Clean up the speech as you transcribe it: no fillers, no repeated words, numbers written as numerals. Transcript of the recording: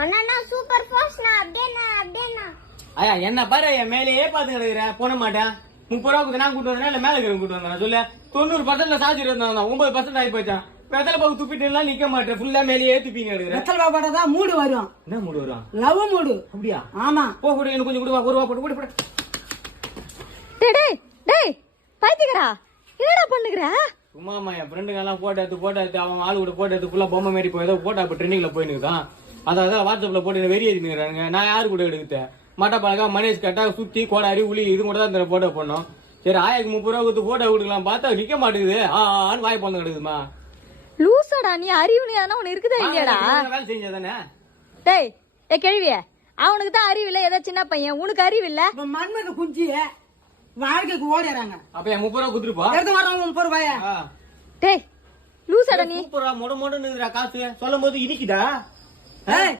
அண்ணா super fast நான் அப்படியே ஐயா என்ன பாரு என் மேலேயே பாத்து கிடக்குறேன் போன மாட்டேன் 30 ரூபா நான் கூட்டு வந்தேன் இல்ல மேல இருக்கிற கூட்டு வந்தேன் சொல்ல 90% சார்ஜ் இருந்தான் 9% ஆகி போச்சான் வெத்தலை பாக்கு துப்பிட்டு எல்லாம் நிக்க மாட்டேன் ஃபுல்லா மேலேயே துப்பிங்க எடுக்கிறேன் வெத்தலை பாப்பாடதான் மூடு வரும். என்ன மூடு வரும்? Love mood. அப்படியா? ஆமா. போ கூட எனக்கு கொஞ்சம் கொடுவா 1 ரூபா போட்டு போடு. டேய் டேய் பைத்தியக்காரா என்னடா பண்ணுகிற? சும்மாமா என் ஃப்ரெண்டுங்க எல்லாம் போட்டோ எடுத்து அவங்க ஆளு கூட போட்டோ எடுத்து ஃபுல்லா பொம்மை மாரி போய் ஏதோ போட்டோ இப்ப ட்ரெண்டிங்ல போயினுக்குதான் அதான் வாட்ஸ்அப்ல போட்டு வெறி ஏறினுறாங்க. நான் யாரு கூட எடுத்தேன் மட்டா பழக்கா மனேஷ் கட்டா சுத்தி கோடாரி உளி இது கூட தான் இந்த போட்டோ பண்ணோம். சரி ஆயாக்கு 30 ரூபா கொடுத்து போட்டோ கொடுக்கலாம் பார்த்தா நிக்க மாட்டேங்குது ஆன்னு வாய் பண்ண கிடக்குதுமா. லூசாடா நீ அறிவுனே உனக்கு இருக்குதா இல்லையாடா? வேலை செஞ்சதானே. டேய் ஏ கேள்வியே அவனுக்கு தான் அறிவு இல்ல ஏதோ சின்ன பையன் உனக்கு அறிவு இல்ல. மண்மக குஞ்சி வாழ்க்கைக்கு ஓடிறாங்க. அப்ப என் 30 ரூபா கொடுத்துருப்பா எடுத்து வரோம் 30 ரூபாயா? டேய் லூசாடா நீ. 30 ரூபா மொட மொடன்னு காசு சொல்லும் போது இடிக்குதா? ஏய்